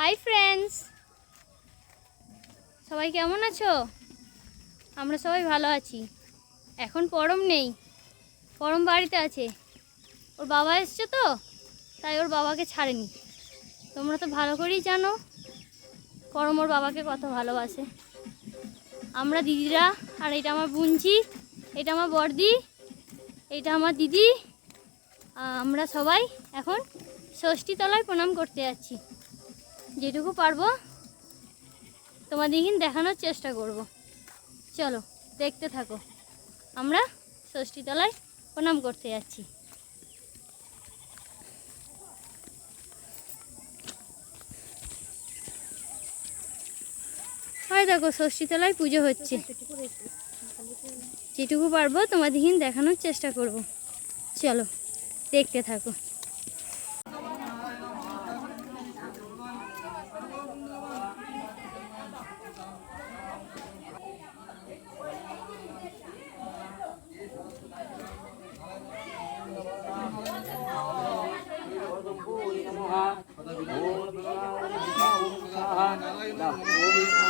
Hi friends সবাই কেমন আছো? আমরা সবাই ভালো আছি। এখন পরম নেই। পরম বাড়িতে আছে। ওর বাবা এসছে তো, তাই ওর বাবাকে ছাড়েনি। তোমরা তো ভালো করেই জানো, পরম ওর বাবাকে কত ভালোবাসে। আমরা দিদিরা, আর এটা আমার বুনছি, এটা আমার বড়দি, এটা আমার দিদি আমরা সবাই এখন ষষ্ঠী তলায় প্রণাম করতে যাচ্ছি। যেটুকু পারব তোমাদের কিন্তু দেখানোর চেষ্টা করব। চলো, দেখতে থাকো। আমরা ষষ্ঠী তলায় প্রণাম করতে যাচ্ছি। হয় দেখো ষষ্ঠী তলায় পুজো হচ্ছে। যেটুকু পারব তোমাদের দেখানোর চেষ্টা করব। চলো, দেখতে থাকো। Nói.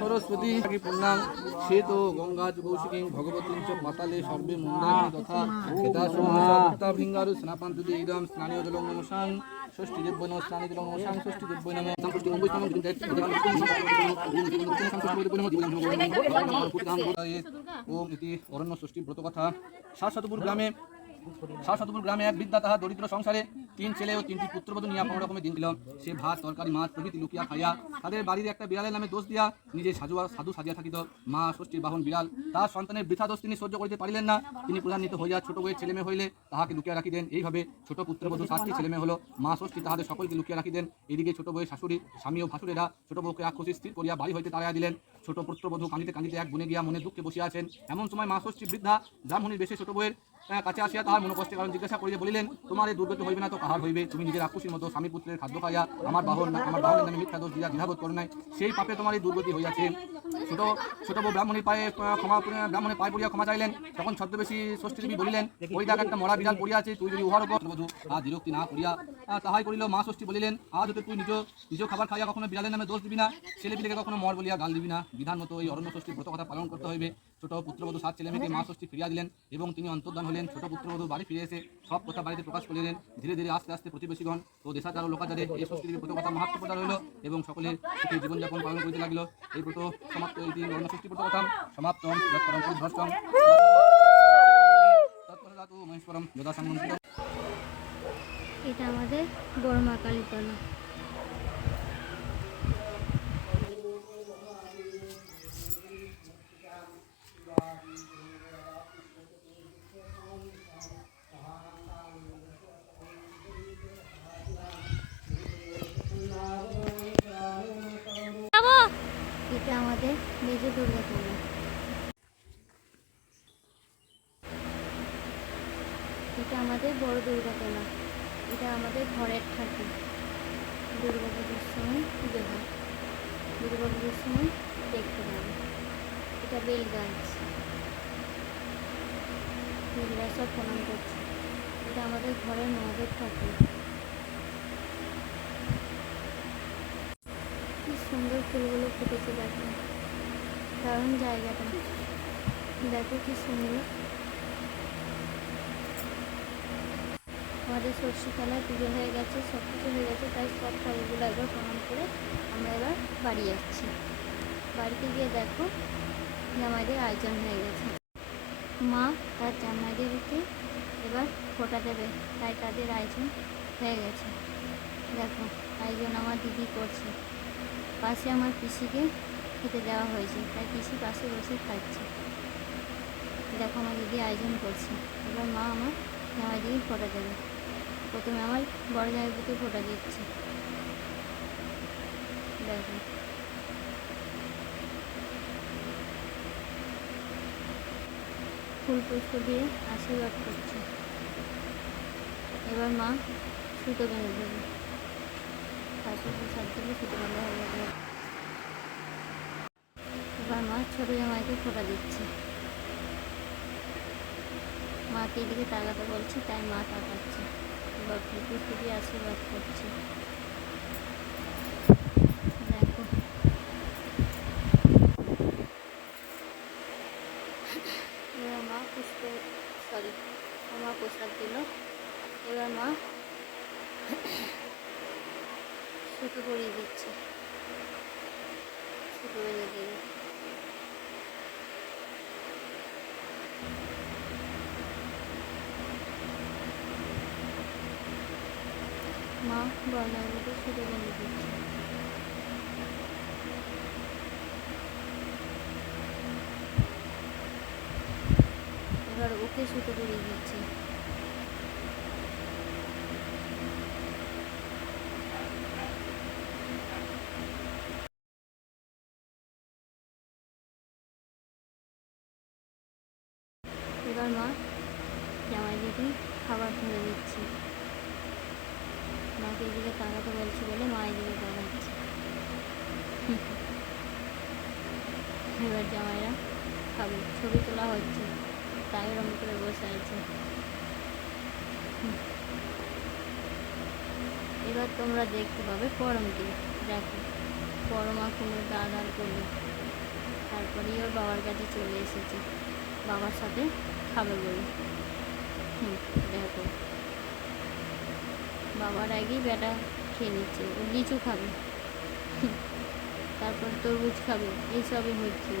সরস্বতী পূর্ণাং শ্বেত গঙ্গা কৌশিকী ভগবতী চ পাতালে সর্বে মুন্দানি তথা হেতা সমস্তা ভিঙ্গারু স্নাপান্তু ইদম স্নানীয় জলং নমসাং ষষ্ঠী দেব নম স্নানী নম সাং ষষ্ঠী দেব্য নম ষষ্ঠী অম্বৈ নম দিন দেব দিবাং ওম ইতি অরণ্য ষষ্ঠী ব্রত কথা শাশ্বতপুর গ্রামে শাশ্বতপুর গ্রামে এক বৃদ্ধা তাহার দরিদ্র সংসারে তিন ছেলে ও তিনটি পুত্রবধূ নিয়ে কোনো রকমের দিন দিল। সে ভাত, তরকারি, মাছ প্রভৃতি লুকিয়া খাইয়া তাদের বাড়ির একটা বিড়ালের নামে দোষ দিয়া নিজে সাজু সাধু সাজিয়া থাকিত। মা, ষষ্ঠীর বাহন বিড়াল তার সন্তানের বৃথা দোষ তিনি সহ্য করিতে পারিলেন না। তিনি প্রধান্বিত হইয়া ছোট বইয়ের ছেলেমেয়ে হইলে তাহাকে লুকিয়া রাখিতেন। এইভাবে ছোট পুত্রবধূ সাতটি ছেলেমেয়ে হলো। মা, ষষ্ঠী তাহাদের সকলকে লুকিয়া রাখিতেন। এদিকে ছোট বইয়ের শাশুড়ি, স্বামী ও ভাসুরেরা ছোট বউকে আক্ষুষি স্থির করিয়া বাড়ি হইতে তাড়াইয়া দিলেন। ছোট পুত্রবধূ কাঁদিতে কাঁদিতে এক বনে গিয়া মনে দুঃখে বসিয়া আছেন। এমন সময় মা, ষষ্ঠী বৃদ্ধা ব্রাহ্মণীর বেশে ছোট বইয়ের কাছে আসিয়া তাহার মনোকষ্টের কারণ জিজ্ঞাসা করিয়া বলিলেন, তোমার এই দুর্গতি হইবে না তো, কাহার হইবে? তুমি নিজের আকুশির মতো স্বামী পুত্রের খাদ্য খাইয়া আমার বাহন না, আমার বাহনের নামে মিথ্যা দোষ দিয়া দ্বিধাবোধ করো নাই। সেই পাপে তোমার এই দুর্গতি হইয়াছে। ছোট ছোট বউ ব্রাহ্মণীর পায়ে ক্ষমা ব্রাহ্মণের পায়ে পড়িয়া ক্ষমা চাইলেন তখন ছদ্মবেশী ষষ্ঠী দেবী বলিলেন, ওই দেখ একটা মরা বিড়াল পড়িয়া আছে, তুই যদি উহার উপর বধূ আর বিরক্তি না করিয়া তাহাই করিল মা ষষ্ঠী বলিলেন, আজ হতে তুই নিজ নিজ খাবার খাইয়া কখনো বিড়ালের নামে দোষ দিবি না। ছেলে পিলেকে কখনো মর বলিয়া গাল দিবি না। বিধান মতো এই অরণ্য ষষ্ঠীর ব্রত কথা পালন করতে হইবে। ছোট পুত্রবধূ সাত ছেলে মেয়েকে মা ষষ্ঠী ফিরিয়া দিলেন এবং তিনি অন্তর্ধান হলেন। ছোট পুত্রবধূ বাড়ি ফিরে এসে সব কথা বাড়িতে প্রকাশ করিলেন। ধীরে ধীরে আস্তে আস্তে প্রতিবেশীগণ ও দেশাচার ও লোকাচারে এই দেবীর ব্রত কথা মাহাত্ম প্রচার হইল এবং সকলে সুখী জীবনযাপন পালন করিতে লাগল। এই ব্রত সমাপ্ত এই দিন অরণ্য ষষ্ঠী ব্রত কথা। সমাপ্ত। যৎপরম পরিভ্রষ্টম তৎপরদাতু মহেশ্বরম যদা সংমন্ত্রিত এটা আমাদের বড়মা কালীতলা যাব। এটা আমাদের মেজ দুর্গাতলা বড় দুর্গাতলা এটা আমাদের ঘরের ঠাকুর। দুর্গা পুজোর সময় পুজো হয়। দুর্গা পুজোর সময় দেখতে পাবে। এটা বেল গাছ দিদিরা সব প্রণাম করছে। এটা আমাদের ঘরের মহাদেব ঠাকুর। কি সুন্দর ফুলগুলো ফুটেছে দেখো। দারুণ জায়গাটা। দেখো কি সুন্দর। আমাদের তলায় পুজো হয়ে গেছে, সব কিছু হয়ে গেছে, তাই সব ঠাকুরগুলো একবার প্রণাম করে আমরা এবার বাড়ি যাচ্ছি বাড়িতে গিয়ে দেখো জামাইদের আয়োজন হয়ে গেছে। মা তার জামাইদেরকে এবার ফোটা দেবে, তাই তাদের আয়োজন হয়ে গেছে। দেখো আয়োজন আমার দিদি করছে। পাশে আমার পিসিকে খেতে দেওয়া হয়েছে, তাই পিসি পাশে বসে খাচ্ছে। দেখো আমার দিদি আয়োজন করছে। এবার মা আমার জামাই দিদি ফোটা দেবে। প্রথমে আমার বড় জামাই বুকে ফোটা দিচ্ছে। দেখো। ফুল পুষ্প দিয়ে আশীর্বাদ করছে। এবার মা সুতো বেঁধে দেবে। তারপর প্রসাদ দিলে সুতো বেঁধে হয়ে যাবে এবার মা ছোটো জামাইকে ফোটা দিচ্ছে। মাকে এদিকে তাকাতে বলছি, তাই মা তাকাচ্ছে। এবার পৃথিবী আশীর্বাদ করছে দেখো এবার মা পুষ্প সরি মা প্রসাদ দিল এবার মা সুতো পরিয়ে দিচ্ছে সুতো বেঁধে দিল মা গলার মধ্যে সুতো বেঁধে দিচ্ছে এবার ওকে সুতো করে দিচ্ছে এবার মা জামাই দিদি খাবার ধরে দিচ্ছে মাকে এদিকে তাকাতে বলছি বলে মা এদিকে তাকাচ্ছে এবার জামাইরা খাবে ছবি তোলা হচ্ছে তাই ওরম করে বসে আছে হুম। এবার তোমরা দেখতে পাবে পরমকে দেখো, পরমা কোনো দাদার করল। তারপরেই ওর বাবার কাছে চলে এসেছে। বাবার সাথে খাবে বলে। হুম, দেখো। বাবার আগেই বেটা খেয়ে নিচ্ছে। ও লিচু খাবে। তারপর তরমুজ খাবে। এইসবই হচ্ছিল।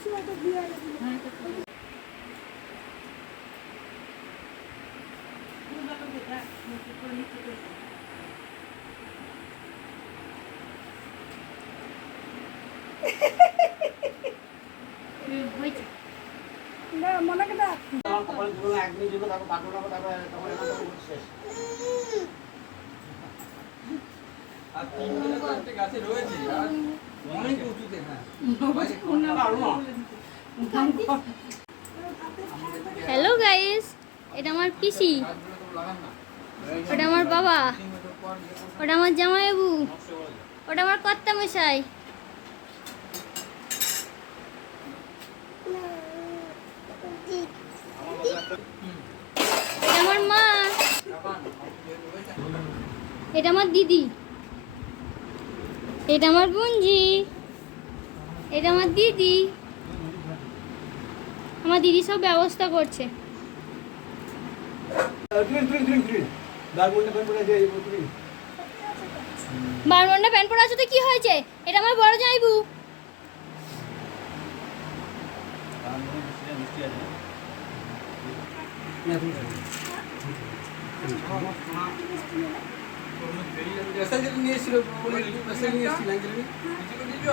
দিচ্ছে মানে হাই করা হুম হয়েছে আর তিনটে চারটে গাছে রয়েছে আর হ্যাঁ হ্যালো গাইস এটা আমার পিসি। ওটা আমার বাবা। ওটা আমার জামাইবাবু। ওটা আমার কর্তা মশাই এটা আমার মা। এটা আমার দিদি। এটা আমার গুঞ্জি এটা আমার দিদি। আমার দিদি সব ব্যবস্থা করছে। বারমন্ডা প্যান্ট পরে আছো তো কি হয়েছে? এটা আমার বড় জামাইবু। প্যাসেঞ্জার নিয়ে এসেছিল প্যাসেঞ্জার নিয়ে এসেছিল দিয়েছ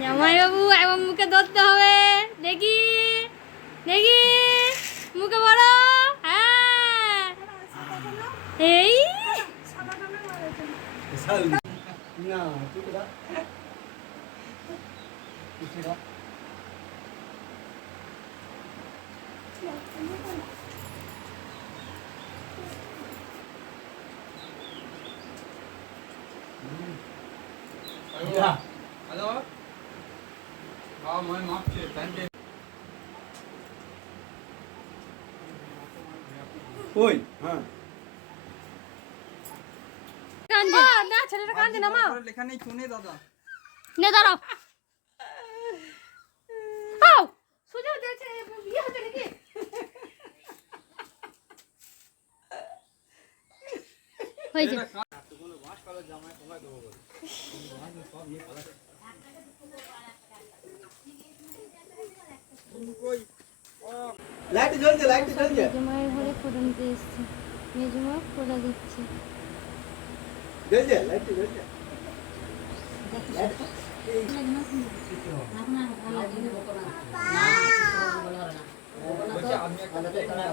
জামাইবাবু এখন মুখে ধরতে হবে। দেখি দেখি মুখে বড় হ্যাঁ। এই। হ্যালো ওই হ্যাঁ কাঁদছে না ছেলেটা কাঁদছে না মা। লেখা নেই ফোনে দাদা নে দাঁড়াও। আও। সোজা যাচ্ছে বিয়ে হচ্ছে নাকি? হয়েছে। লাইট জ্বলছে লাইট জ্বলছে মেজমায়ের ঘরে ফোড়ন এসছে। মেজমা ফোড়া দিচ্ছে। জ্বলছে লাইট জ্বলছে।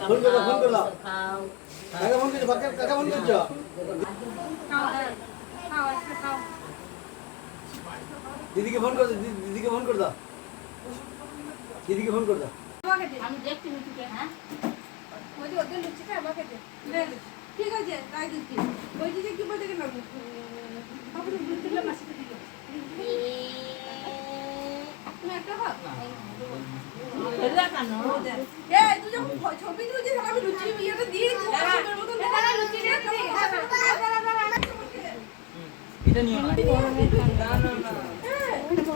ফোন করো ফোন করো। কাকা ফোন করছ কাকা ফোন করছ? দিদিকে ফোন করো দিদি- দিদিকে ফোন করে দাও দিদিকে ফোন করে দাও বলছি ওদের লুচিটা আমাকে দে দে, দে। ঠিক আছে তাই দিচ্ছি যে কি বলতে গেল বাবু দিলে মাসিকে দিল তুমি একটা তুই যখন ছবি তুলছিস আমি লুচি দিয়ে এটা নিয়ে না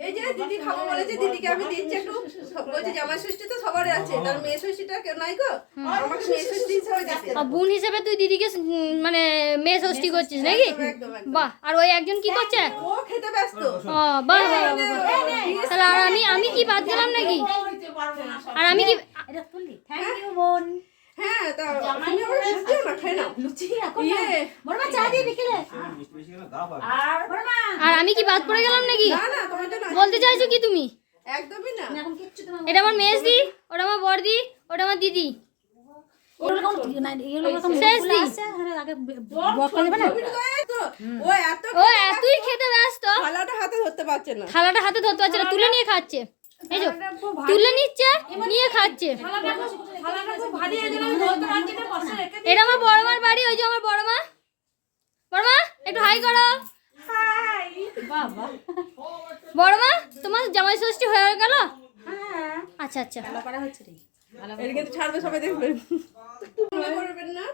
এই যে দিদি খাব বলেছে দিদিকে আমি দিচ্ছি একটু। বলছি জামাই ষষ্ঠী তো সবারই আছে। তার মেয়ে ষষ্ঠীটা কেউ নাই গো। আমাকে মেয়ে ষষ্ঠী হিসাবে দিতে আর বোন হিসেবে তুই দিদিকে মানে মেয়ে ষষ্ঠী করছিস নাকি। বাহ আর ওই একজন কি করছে? ও খেতে ব্যস্ত। ও বাহ। তাহলে আর আমি আমি কি বাদ গেলাম নাকি? আর আমি কি হ্যাঁ। তা তুমি আবার বুঝছ না খেয়ে নাও। ইয়ে। আর আমি কি বাদ পড়ে গেলাম নাকি? বলতে চাইছো কি তুমি? একদমই না। এটা আমার মেজদি ওটা আমার বড়দি ওটা আমার দিদি। ব্যস্ত। থালাটা হাতে ধরতে পারছে না। থালাটা হাতে ধরতে পারছে না তুলে নিয়ে খাচ্ছে। এই তুলে নিচ্ছে নিয়ে খাচ্ছে। এটা আমার বড় মার বাড়ি ওই যে আমার বড় মা বড় মা একটু হাই করো। বড় মা তোমার জামাই ষষ্ঠী হয়ে গেল? আচ্ছা আচ্ছা। এটা কিন্তু ছাড়বে সবাই দেখবেন করবেন না?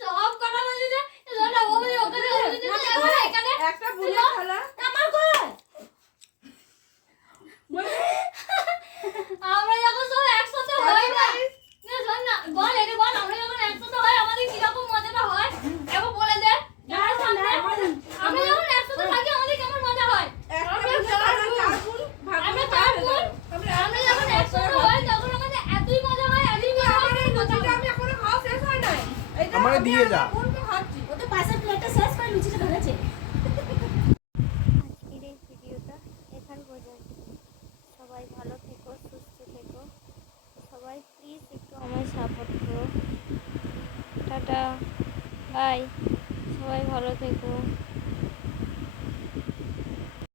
সব করা হয়ে যায় ওটা ওই ওখানে ওখানে এখানে একটা বুলের থালা আমরা যখন সব একসাথে হই না না, শোন না বল এটা বল আমরা যখন একসাথে হই আমাদের কীরকম মজাটা হয় একবার বলে দে যারা সামনে আমরা যখন একসাথে থাকি আমাদের কেমন মজা হয় একটা আমরা বুলের চার থালা বোন। চার বুল ভাগ আমরা করে চার খাওয়া বোন। আমরা আমরা যখন একসাথে হই তখন আমাদের এতই মজা হয় এতই মজা হয় আমার এই লুচিটা আমি এখনও খাওয়া শেষ হয় নাই এইটা আমাকে আমি দিয়ে আর যা।